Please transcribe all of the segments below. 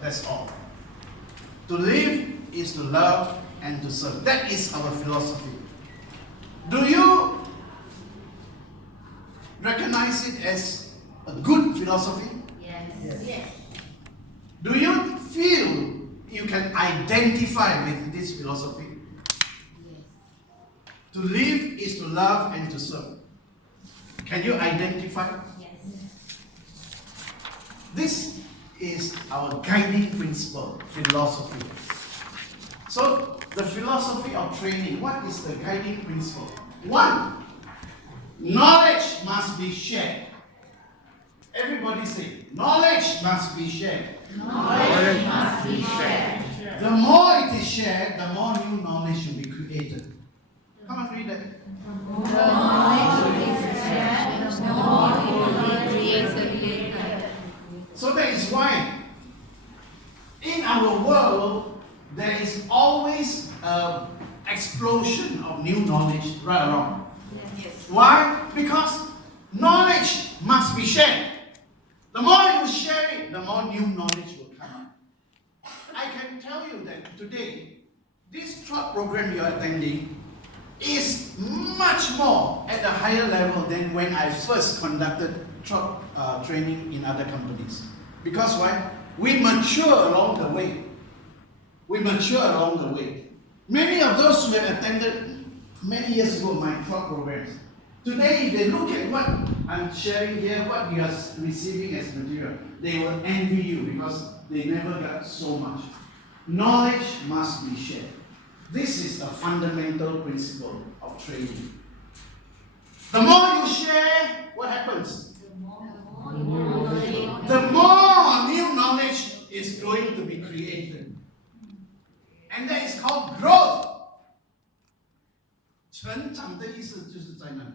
That's all. To live is to love and to serve. That is our philosophy. Do you recognize it as a good philosophy? Yes. Do you feel you can identify with this philosophy? Yes. To live is to love and to serve. Can you identify? Yes. This is our guiding principle, philosophy. So, the philosophy of training, what is the guiding principle? 1, knowledge must be shared. Everybody say, knowledge must be shared. Knowledge must be shared. The more it is shared, the more new knowledge will be created. Come on, read that. The knowledge is shared, the more will be created. So that is why in our world there is always an explosion of new knowledge right along. Yes. Why? Because knowledge must be shared. The more you share it, the more new knowledge will come up. I can tell you that today, this TROT program you are attending is much more at a higher level than when I first conducted TROT training in other companies. Because why? We mature along the way. Many of those who have attended many years ago my TROT programs, today if they look at what I'm sharing here, what you are receiving as material, they will envy you because they never got so much. Knowledge must be shared. This is a fundamental principle of training. The more you share, what happens? The more new knowledge is going to be created. And that is called growth. 成长的意思就是在那里。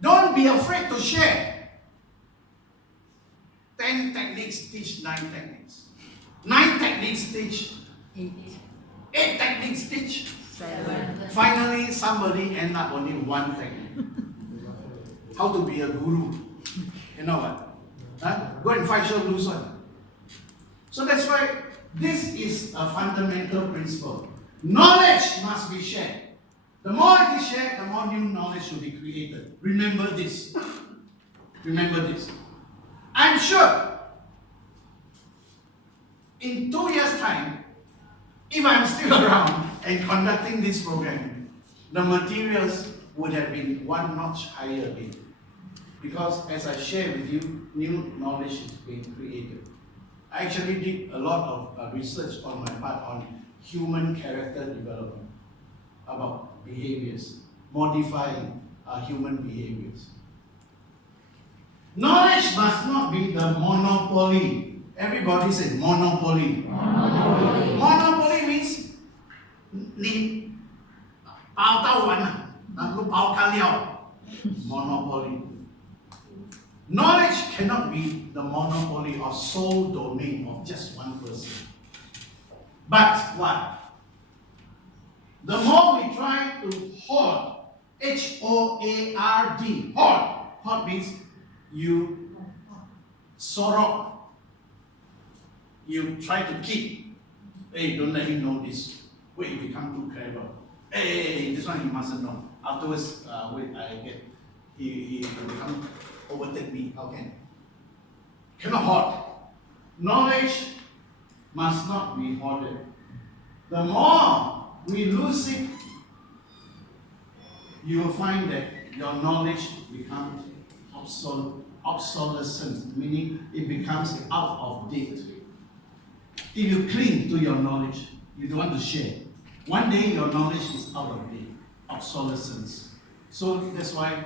Don't be afraid to share. 10 techniques teach 9 techniques. 9 techniques teach 8 techniques teach 7. Finally, somebody end up only 1 technique. How to be a guru. You know what? Go and find your blue one. So that's why this is a fundamental principle. Knowledge must be shared. The more it is shared, the more new knowledge will be created. Remember this. Remember this. I'm sure in 2 years' time, if I'm still around and conducting this program, the materials would have been 1 notch higher again. Because as I share with you, new knowledge is being created. I actually did a lot of research on my part on human character development, about behaviors, modifying human behaviors. Knowledge must not be the monopoly. Everybody say monopoly. Monopoly. Monopoly means 你包到完了，那不包干了。Monopoly. Knowledge cannot be the monopoly or sole domain of just one person. But what? The more we try to hoard, H-O-A-R-D, hoard. Hoard means you sorrow. You try to keep. Hey, don't let him know this. Wait, you become too clever. Hey, this one you mustn't know. Afterwards, wait, he will become overtake me. How can? Cannot hoard. Knowledge must not be hoarded. The more we lose it, you will find that your knowledge becomes obsolescent, meaning it becomes out of date. If you cling to your knowledge, you don't want to share. One day your knowledge is out of date, obsolescence. So that's why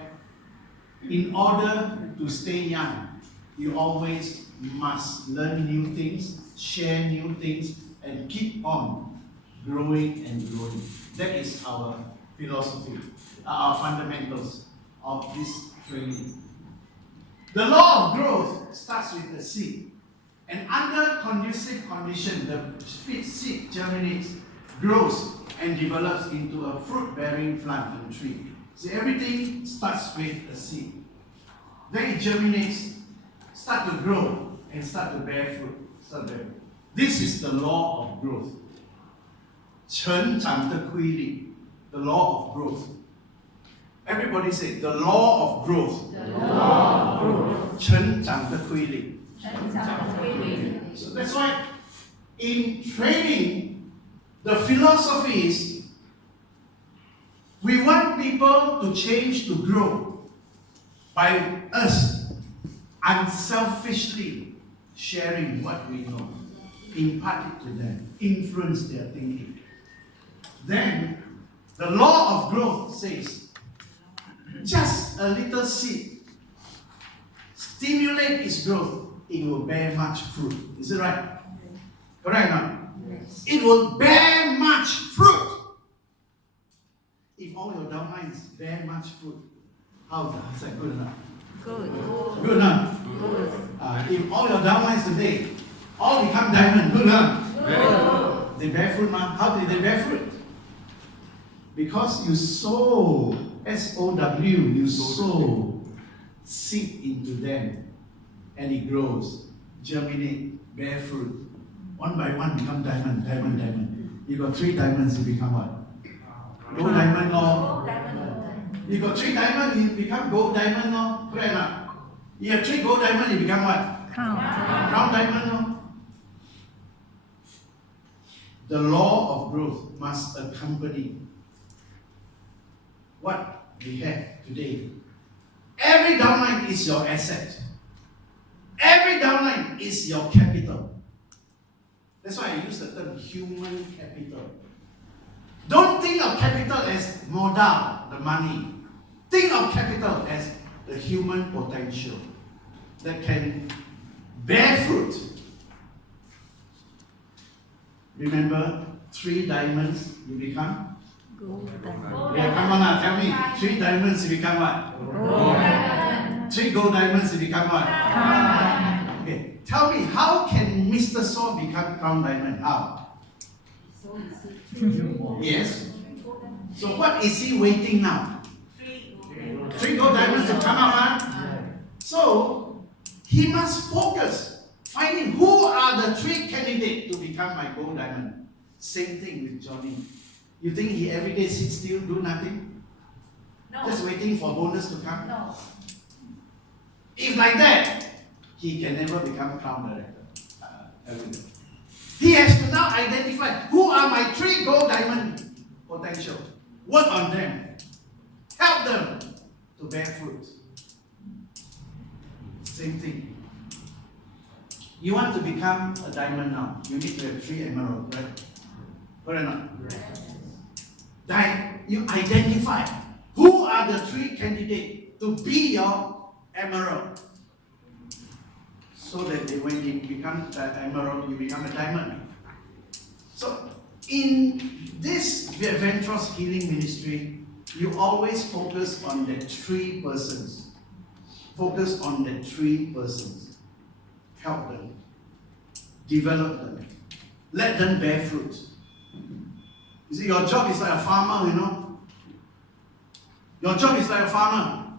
in order to stay young, you always must learn new things, share new things, and keep on growing and growing. That is our philosophy, our fundamentals of this training. The law of growth starts with a seed. And under conducive condition, the seed germinates, grows, and develops into a fruit-bearing plant and tree. So everything starts with a seed. Then it germinates, start to grow and start to bear fruit. This is the law of growth. 成长的规律, the law of growth. Everybody say the law of growth. The law of growth. 成长的规律. 成长的规律. So that's why in trading, the philosophy is we want people to change, to grow by us unselfishly sharing what we know, impart it to them, influence their thinking. Then the law of growth says just a little seed stimulate its growth, it will bear much fruit. Is it right? Correct or not? Yes. It will bear much fruit. If all your downlines bear much fruit, how is that good enough? Good. Good enough? Good. If all your downlines today all become diamond, good enough? Good. They bear fruit now. How did they bear fruit? Because you sow, S-O-W, you sow seed into them and it grows, germinate, bear fruit. One by one become diamond, diamond, diamond. You got 3 diamonds, you become what? Gold diamond or? You got 3 diamonds, you become gold diamond or? Correct or not? You have 3 gold diamonds, you become what? Crown diamond or? The law of growth must accompany what we have today. Every downline is your asset. Every downline is your capital. That's why I use the term human capital. Don't think of capital as modal, the money. Think of capital as the human potential that can bear fruit. Remember, 3 diamonds, you become? Gold. Yeah, come on now, tell me. 3 diamonds, you become what? Gold. 3 gold diamonds, you become what? Okay, tell me, how can Mr. Saw become crown diamond? How? Yes. So what is he waiting now? 3 gold diamonds to come out, huh? So he must focus, finding who are the 3 candidates to become my gold diamond. Same thing with Johnny. You think he every day sits still, do nothing? No. Just waiting for bonus to come? No. If like that, he can never become crown director. He has to now identify who are my 3 gold diamond potential. Work on them. Help them to bear fruit. Same thing. You want to become a diamond now, you need to have 3 emeralds, right? Correct or not? You identify who are the 3 candidates to be your emerald. So that when you become an emerald, you become a diamond. So in this Ventros Healing Ministry, you always focus on the 3 persons. Focus on the 3 persons. Help them. Develop them. Let them bear fruit. You see, your job is like a farmer, you know. Your job is like a farmer.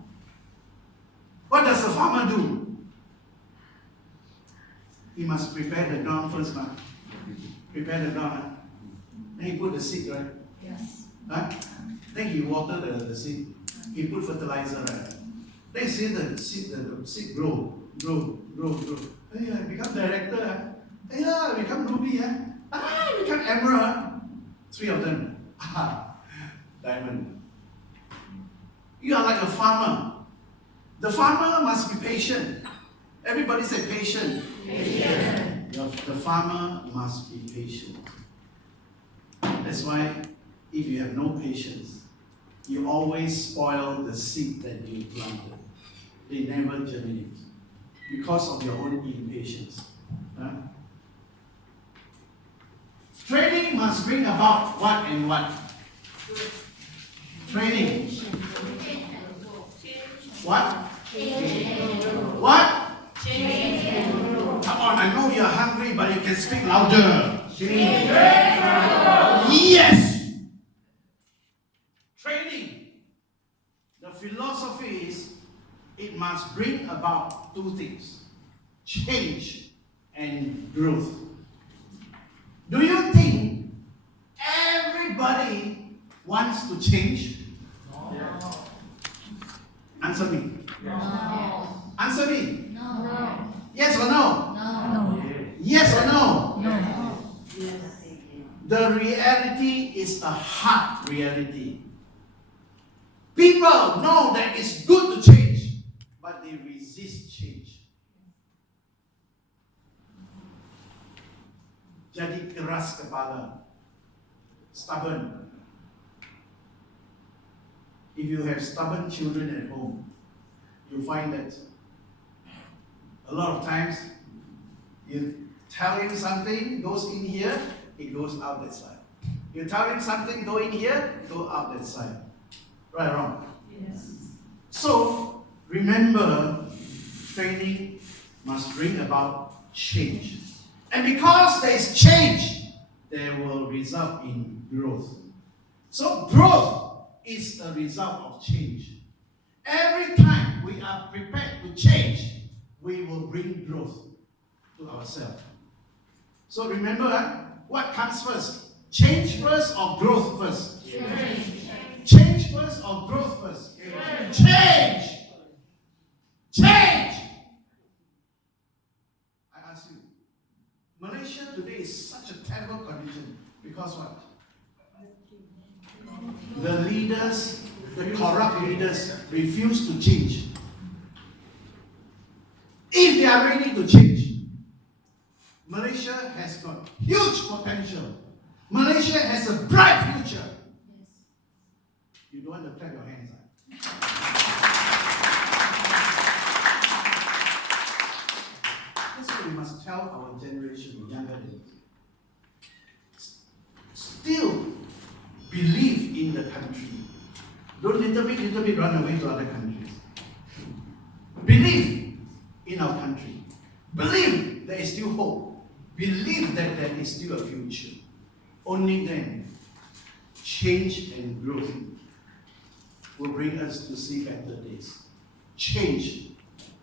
What does a farmer do? He must prepare the ground first, man. Prepare the ground. Huh? Then he put the seed, right? Yes. Huh? Then he water the seed. He put fertilizer, right? Then you see the seed grow. Hey, I become director. Huh? Hey, I become ruby. Huh? I become emerald. Huh? 3 of them. Diamond. You are like a farmer. The farmer must be patient. Everybody say patient. Patient. The farmer must be patient. That's why if you have no patience, you always spoil the seed that you planted. They never germinate because of your own impatience. Huh? Training must bring about what and what? Training. What? What? Come on, I know you're hungry, but you can speak louder. Yes! Training. The philosophy is it must bring about 2 things. change and growth. Do you think everybody wants to change? Yes. Answer me. No. Answer me. No. Yes or no? No. Yes or no? No. The reality is a hard reality. People know that it's good to change, but they resist change. Jadi keras kepala, stubborn. If you have stubborn children at home, you find that a lot of times you tell him something, goes in here, it goes out that side. You tell him something, go in here, go out that side. Right or wrong? Yes. So remember, training must bring about change. And because there is change, there will result in growth. So growth is a result of change. Every time we are prepared to change, we will bring growth to ourselves. So remember, what comes first? Change first or growth first? Change first or growth first? Change! Change! I ask you, Malaysia today is such a terrible condition because what? The leaders, the corrupt leaders, refuse to change. If they are ready to change, Malaysia has got huge potential. Malaysia has a bright future. You don't want to clap your hands. That's what we must tell our generation, younger than still believe in the country. Don't little bit run away to other countries. Believe in our country. Believe there is still hope. Believe that there is still a future. Only then, change and growth will bring us to see better days. Change,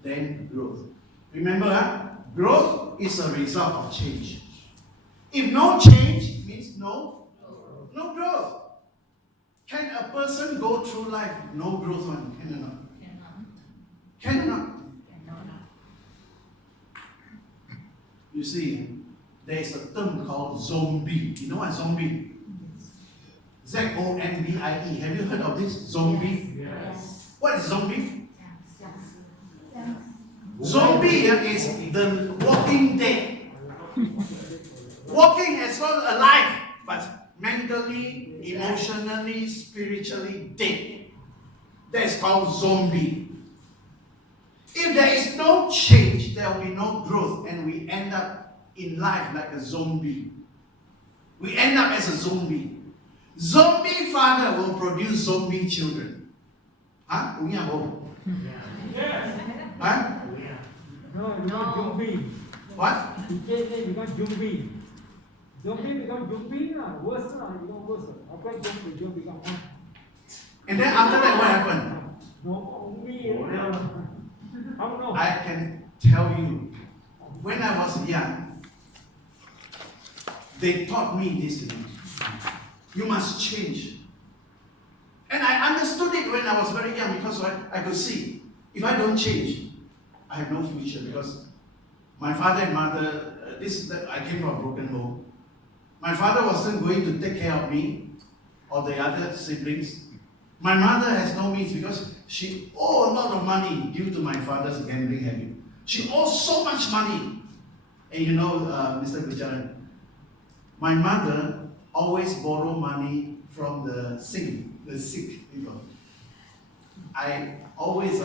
then growth. Remember, growth is a result of change. If no change means no growth. Can a person go through life no growth one? Can or not? Can or not? You see, there is a term called zombie. You know what zombie? Z-O-M-B-I-E. Have you heard of this? Zombie? Yes. What is zombie? Zombie is the walking dead. Walking as well alive, but mentally, emotionally, spiritually dead. That's called zombie. If there is no change, there will be no growth, and we end up in life like a zombie. We end up as a zombie. Zombie father will produce zombie children. Huh? Yes. Huh? No, you got zombie. What? You got zombie. Zombie become zombie, worse, you got worse. After zombie become one. And then after that, what happened? No, me. How no? I can tell you, when I was young, they taught me this. You must change. And I understood it when I was very young because I could see, if I don't change, I have no future because my father and mother, I came from a broken home. My father wasn't going to take care of me or the other siblings. My mother has no means because she owed a lot of money due to my father's gambling habit. She owes so much money. And you know, Mr. Gujaran, my mother always borrow money from the sick people. I always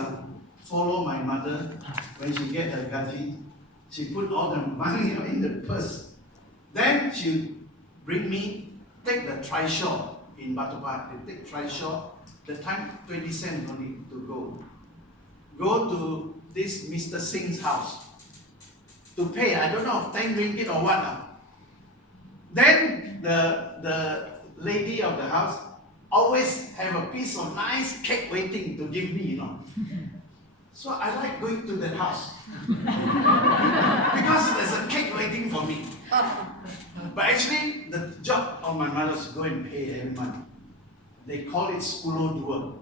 follow my mother when she get her gaji. She put all the money in the purse. Then she bring me, take the trishaw in Batu Pahat. They take trishaw. The time 20 cents only to go. Go to this Mr. Singh's house to pay. I don't know, 10 ringgit or what. Then the lady of the house always have a piece of nice cake waiting to give me, So I like going to that house. Because there's a cake waiting for me. But actually, the job of my mother is to go and pay every month. They call it spulo dua.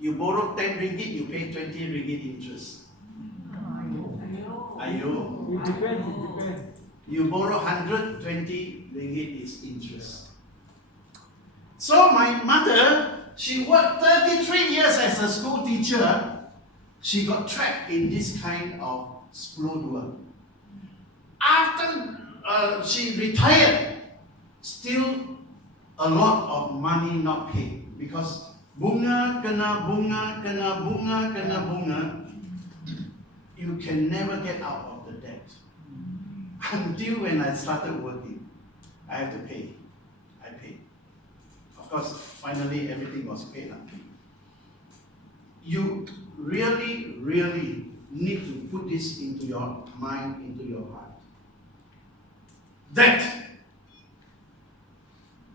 You borrow 10 ringgit, you pay 20 ringgit interest. Ayo. It depends, it depends. You borrow 120 ringgit is interest. So my mother, she worked 33 years as a school teacher. She got trapped in this kind of spulo dua. After she retired, still a lot of money not paid because bunga kena bunga kena bunga kena bunga. You can never get out of the debt. Until when I started working, I have to pay. I paid. Of course, finally everything was paid up. You really, really need to put this into your mind, into your heart. That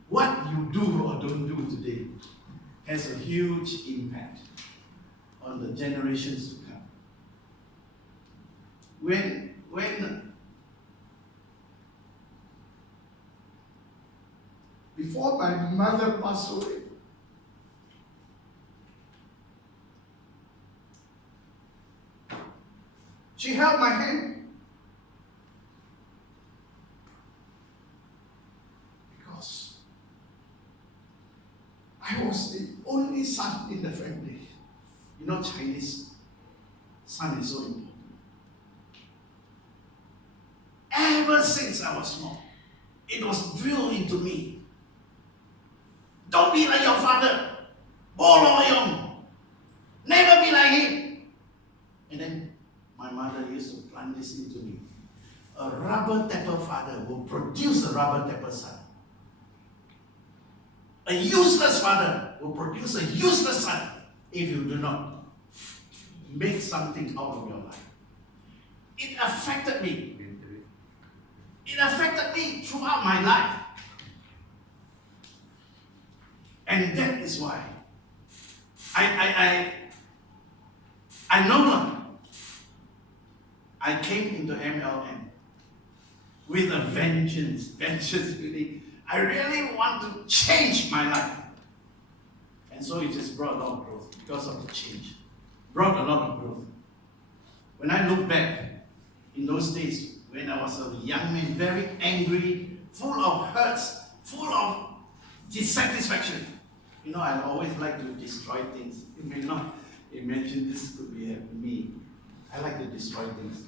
what you do or don't do today has a huge impact on the generations to come. When before my mother passed away, she held my hand because I was the only son in the family. You know, Chinese son is so important. Ever since I was small, it was drilled into me. Don't be like your father. Boloyong. Never be like him. And then my mother used to plant this into me. A rubber tapper father will produce a rubber tapper son. A useless father will produce a useless son if you do not make something out of your life. It affected me. It affected me throughout my life. And that is why I know I came into MLM with a vengeance really. I really want to change my life. And so it just brought a lot of growth because of the change. Brought a lot of growth. When I look back in those days, when I was a young man, very angry, full of hurts, full of dissatisfaction. You know, I always like to destroy things. You may not imagine this could be me. I like to destroy things.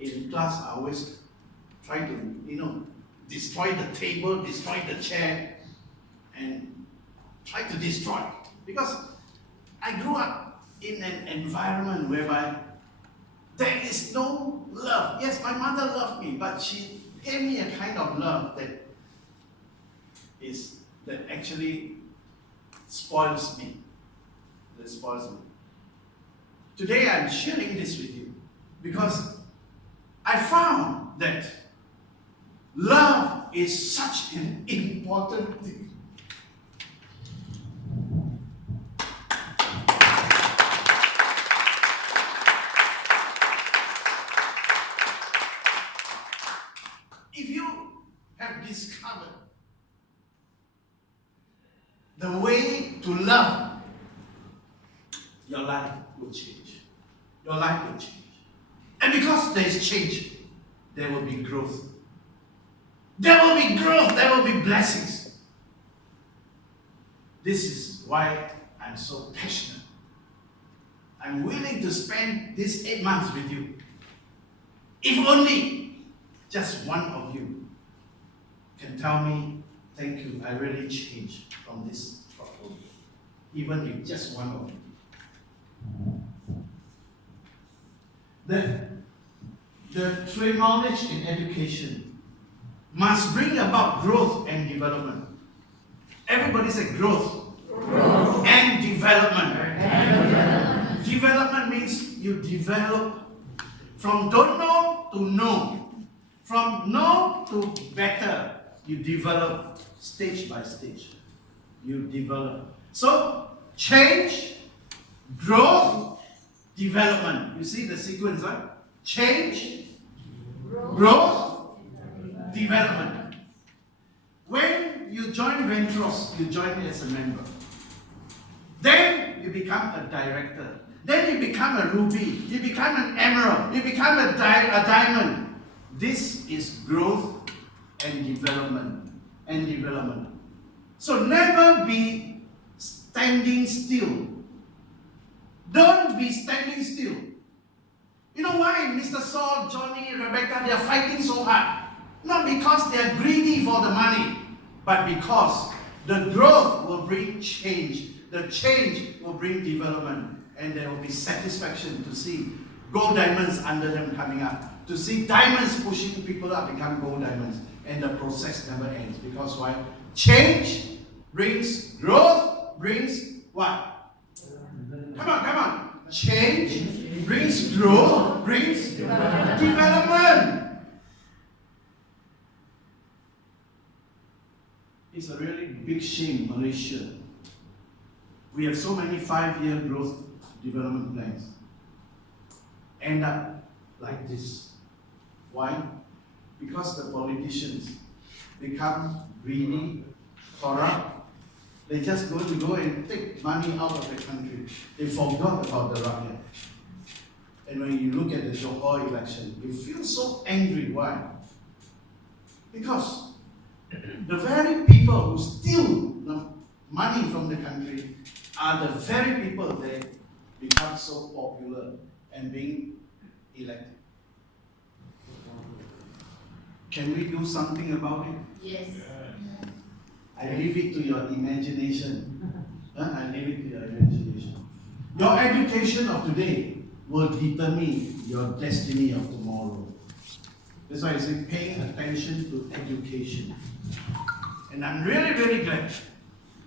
In class, I always try to, destroy the table, destroy the chair, and try to destroy. Because I grew up in an environment whereby there is no love. Yes, my mother loved me, but she gave me a kind of love that actually spoils me. That spoils me. Today I'm sharing this with you because I found that love is such an important thing. If you have discovered the way to love, your life will change. Your life will change. And because there is change, there will be growth. There will be growth, there will be blessings. This is why I'm so passionate. I'm willing to spend these 8 months with you. If only just one of you can tell me, thank you, I really changed from this problem. Even if just one of you. The trade knowledge and education must bring about growth and development. Everybody say growth. Growth. And development. And Development means you develop from don't know to know. From know to better. You develop stage by stage. You develop. So, change, growth, development. You see the sequence, right? Change, growth, development. When you join Ventros, you join as a member. Then you become a director. Then you become a ruby. You become an emerald. You become a diamond. This is growth and development. So never be standing still. Don't be standing still. You know why Mr. Saul, Johnny, Rebecca, they are fighting so hard? Not because they are greedy for the money, but because the growth will bring change. The change will bring development. And there will be satisfaction to see gold diamonds under them coming up. To see diamonds pushing people up become gold diamonds. And the process never ends. Because why? Change brings growth, brings what? Come on. Change brings growth, brings development. It's a really big shame, Malaysia. We have so many 5-year growth development plans. End up like this. Why? Because the politicians become greedy, corrupt. They just go and take money out of the country. They forgot about the rakyat. And when you look at the Johor election, you feel so angry. Why? Because the very people who steal the money from the country are the very people that become so popular and being elected. Can we do something about it? Yes. I leave it to your imagination. I leave it to your imagination. Your education of today will determine your destiny of tomorrow. That's why I say paying attention to education. And I'm really, really glad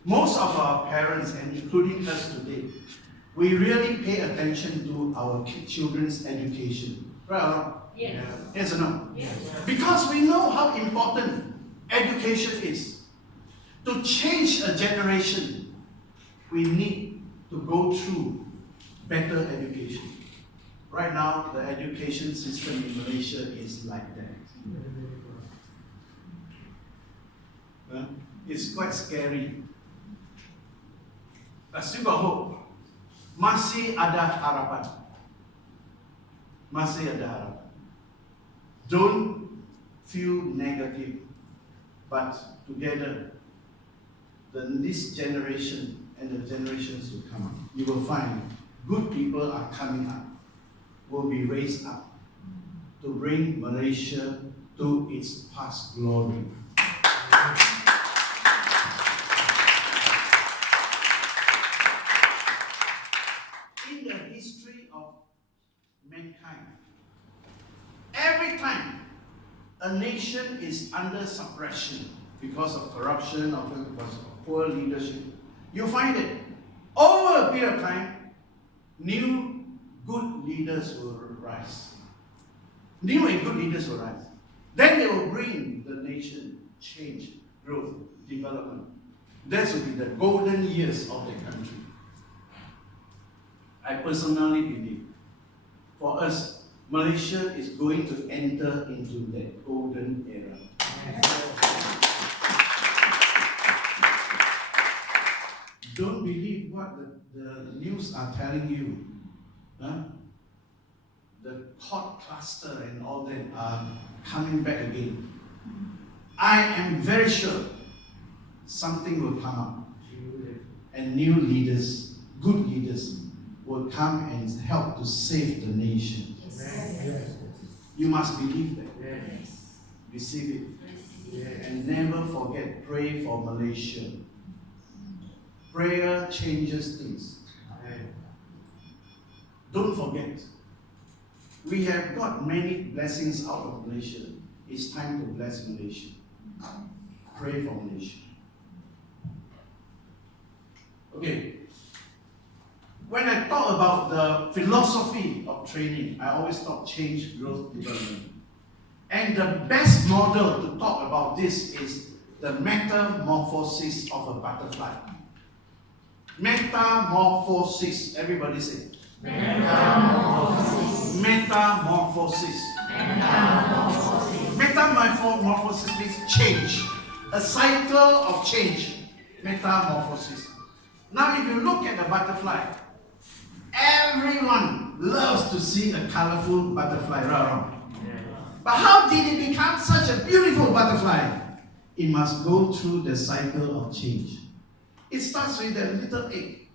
most of our parents, and including us today, we really pay attention to our children's education. Right or not? Yes. Yes or no? Yes. Because we know how important education is. To change a generation, we need to go through better education. Right now, the education system in Malaysia is like that. It's quite scary. But still got hope. Masih ada harapan. Masih ada harapan. Don't feel negative, but together, this generation and the generations to come, you will find good people are coming up, will be raised up to bring Malaysia to its past glory. In the history of mankind, every time a nation is under suppression because of corruption or because of poor leadership, you find it over a period of time, new good leaders will rise. New and good leaders will rise. Then they will bring the nation change, growth, development. That will be the golden years of the country. I personally believe for us, Malaysia is going to enter into that golden era. Don't believe what the news are telling you. The TROT cluster and all that are coming back again. I am very sure something will come up. And new leaders, good leaders, will come and help to save the nation. Yes. You must believe that. Yes. Receive it. Yes. And never forget, pray for Malaysia. Prayer changes things. Don't forget, we have got many blessings out of Malaysia. It's time to bless Malaysia. Pray for Malaysia. Okay. When I talk about the philosophy of training, I always talk change, growth, development. And the best model to talk about this is the metamorphosis of a butterfly. Metamorphosis. Everybody say. Metamorphosis. Metamorphosis. Metamorphosis. Metamorphosis means change. A cycle of change. Metamorphosis. Now if you look at the butterfly, everyone loves to see a colorful butterfly around. But how did it become such a beautiful butterfly? It must go through the cycle of change. It starts with a little egg.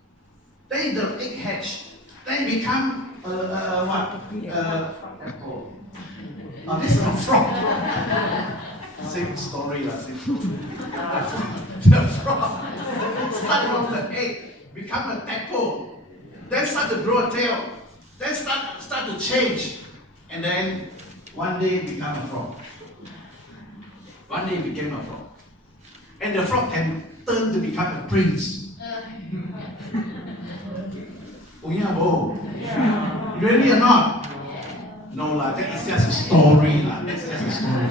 Then the egg hatch. Then it become what? This is a frog. Same story, same story. The frog start from the egg, become a tadpole. Then start to grow a tail. Then start to change. And then one day become a frog. One day became a frog. And the frog can turn to become a prince. Oh yeah, oh. Really or not? No lah, that is just a story lah. That's just a story.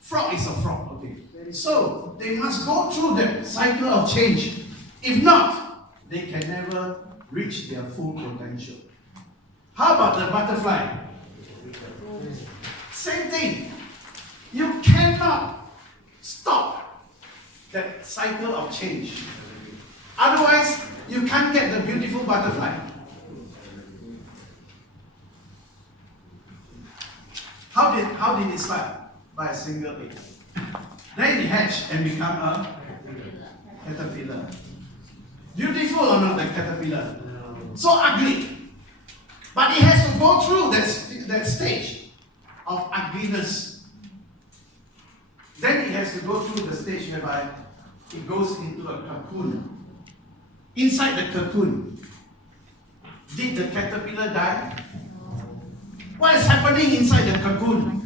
Frog is a frog, okay. So they must go through the cycle of change. If not, they can never reach their full potential. How about the butterfly? Same thing. You cannot stop that cycle of change. Otherwise, you can't get the beautiful butterfly. How did it start? By a single egg. Then it hatched and become a caterpillar. Beautiful or not, the caterpillar? So ugly. But it has to go through that stage of ugliness. Then it has to go through the stage whereby it goes into a cocoon. Inside the cocoon, did the caterpillar die? What is happening inside the cocoon?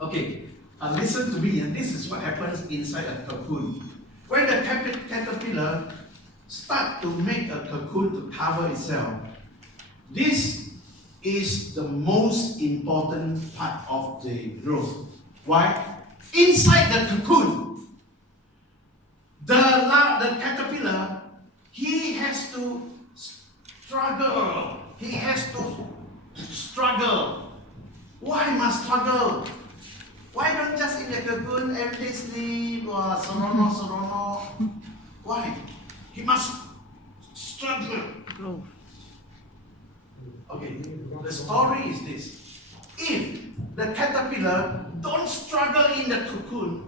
Okay, listen to me, and this is what happens inside a cocoon. When the caterpillar starts to make a cocoon to cover itself, this is the most important part of the growth. Why? Inside the cocoon, the caterpillar, he has to struggle. He has to struggle. Why must struggle? Why don't just in the cocoon every day sleep or sorono? Why? He must struggle. Okay, the story is this. If the caterpillar don't struggle in the cocoon,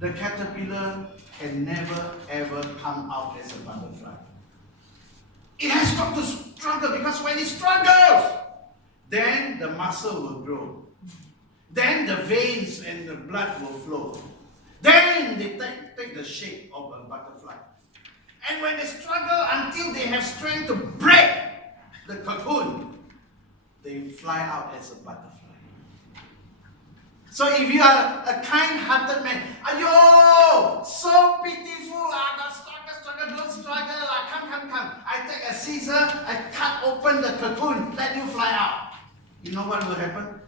the caterpillar can never ever come out as a butterfly. It has got to struggle, because when it struggles, then the muscle will grow. Then the veins and the blood will flow. Then they take the shape of a butterfly. And when they struggle until they have strength to break the cocoon, they fly out as a butterfly. So if you are a kind-hearted man, ayo, so pitiful, struggle, don't struggle, come. I take a scissor, I cut open the cocoon, let you fly out. You know what will happen?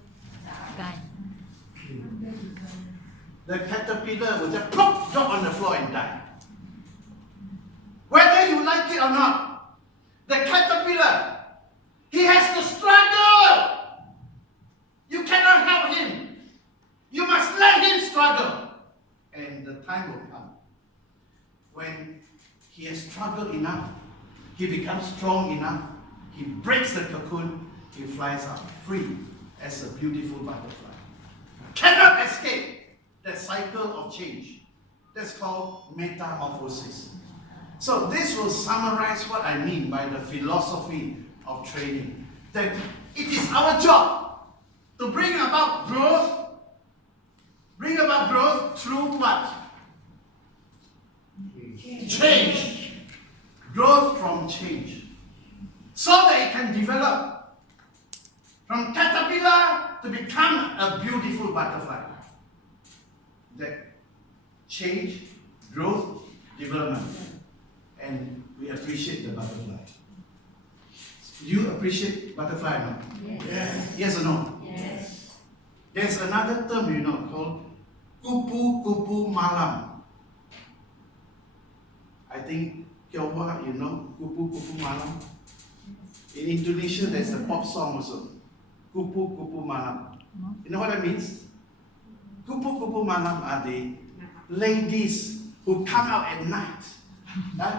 The caterpillar will just plop, drop on the floor and die. Whether you like it or not, the caterpillar, he has to struggle. You cannot help him. You must let him struggle. And the time will come when he has struggled enough, he becomes strong enough, he breaks the cocoon, he flies out free as a beautiful butterfly. Cannot escape that cycle of change. That's called metamorphosis. So this will summarize what I mean by the philosophy of training. That it is our job to bring about growth through what? Change. Growth from change. So that it can develop from caterpillar to become a beautiful butterfly. That change, growth, development. And we appreciate the butterfly. Do you appreciate butterfly or not? Yes. Yes or no? Yes. There's another term, called kupu-kupu malam. I think Tionghoa, you know, kupu kupu malam. In Indonesia, there's a pop song also. Kupu kupu malam. You know what that means? Kupu kupu malam are the ladies who come out at night,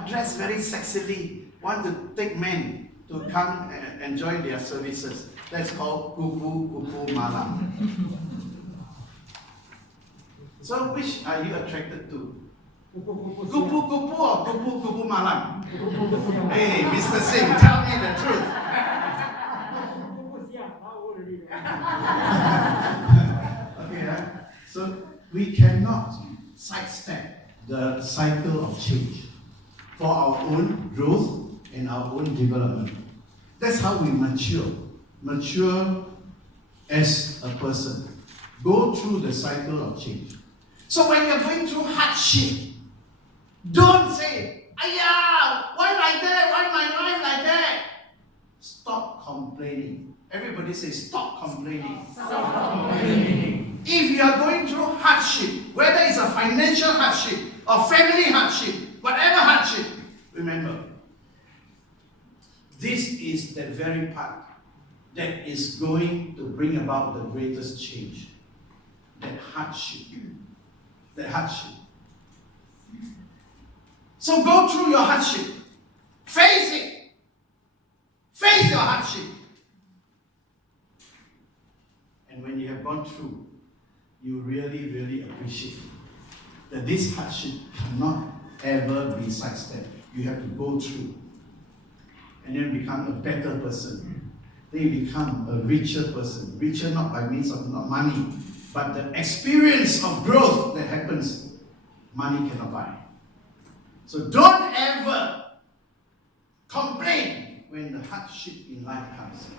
dressed very sexily, want to take men to come and enjoy their services. That's called kupu kupu malam. So which are you attracted to? Kupu kupu or kupu kupu malam? Hey, Mr. Singh, tell me the truth. Okay, so we cannot sidestep the cycle of change for our own growth and our own development. That's how we mature as a person. Go through the cycle of change. So when you're going through hardship, don't say, "Ayah, why like that? Why my life like that?" Stop complaining. Everybody say, stop complaining. Stop complaining. If you are going through hardship, whether it's a financial hardship or family hardship, whatever hardship, remember, this is the very part that is going to bring about the greatest change. That hardship. That hardship. So go through your hardship. Face it. Face your hardship. And when you have gone through, you really, really appreciate that this hardship cannot ever be sidestepped. You have to go through and then become a better person. Then you become a richer person. Richer not by means of not money, but the experience of growth that happens, money cannot buy. So don't ever complain when the hardship in life comes.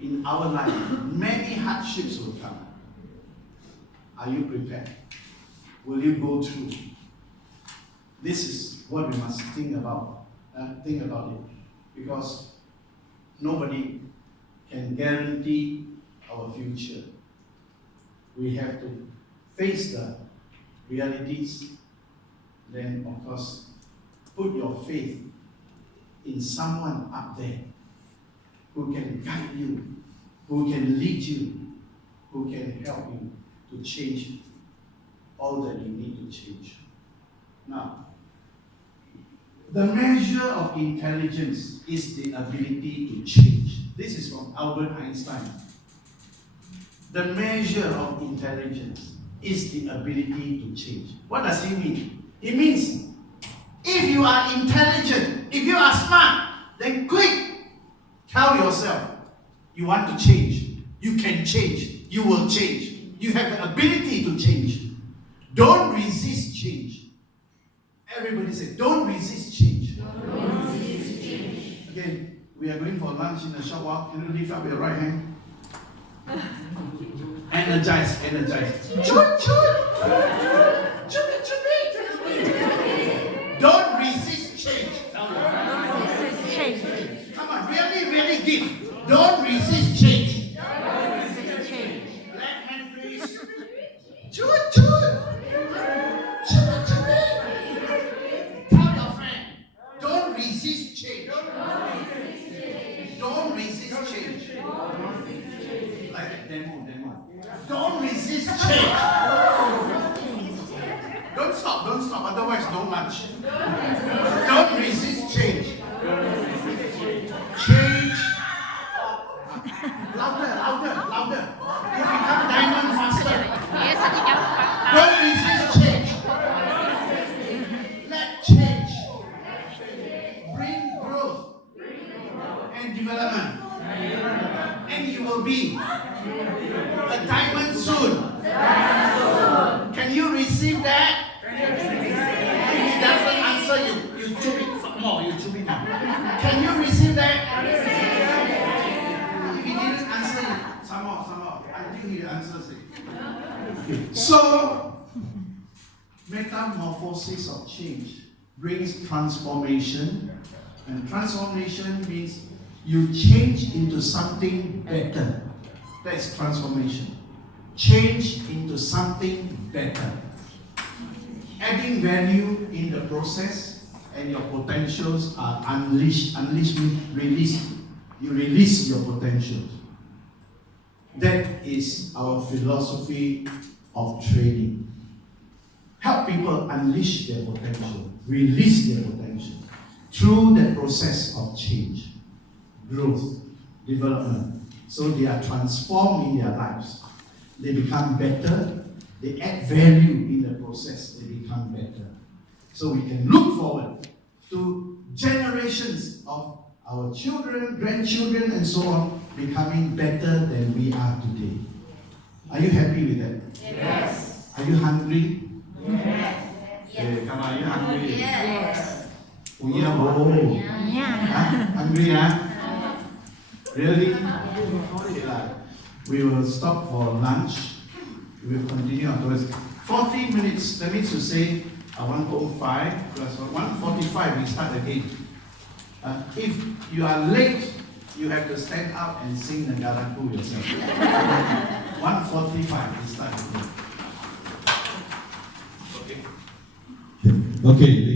In our life, many hardships will come. Are you prepared? Will you go through? This is what we must think about. Think about it. Because nobody can guarantee our future. We have to face the realities. Then, of course, put your faith in someone up there who can guide you, who can lead you, who can help you to change all that you need to change. Now, the measure of intelligence is the ability to change. This is from Albert Einstein. The measure of intelligence is the ability to change. What does he mean? It means if you are intelligent, if you are smart, then quick, tell yourself, you want to change. You can change. You will change. You have the ability to change. Don't resist change. Everybody say, don't resist change. Don't resist change. Again, we are going for lunch in a short while. Can you lift up your right hand? Energize. Chut, chut. Don't resist change. Come on, really give. Don't resist change. Left hand, please. Chut. Tell your friend, don't resist change. Don't resist change. Like demo. Don't resist change. Don't stop, otherwise no lunch. Don't resist change. Change. Louder. You become diamond faster. Don't resist change. Let change bring growth and development. And you will be a diamond soon. Can you receive that? If he doesn't answer you, you chew it more, you chew it more. Can you receive that? If he didn't answer you, some more, until he answers it. So, metamorphosis of change brings transformation, and transformation means you change into something better. That's transformation. Change into something better. Adding value in the process, and your potentials are unleashed. Unleashed means released. You release your potentials. That is our philosophy of training. Help people unleash their potential, release their potential through the process of change, growth, development. So they are transformed in their lives. They become better. They add value in the process. They become better. So we can look forward to generations of our children, grandchildren, and so on becoming better than we are today. Are you happy with that? Yes. Are you hungry? Yes. Hey, come on, are you hungry? Yes. Oh, yeah, oh. Huh? Hungry, huh? Really? Okay, lah. We will stop for lunch. We will continue afterwards. 40 minutes, that means to say 1:05 plus 1:45, we start again. If you are late, you have to stand up and sing the Garaku yourself. 1:45, we start again. Okay. Okay.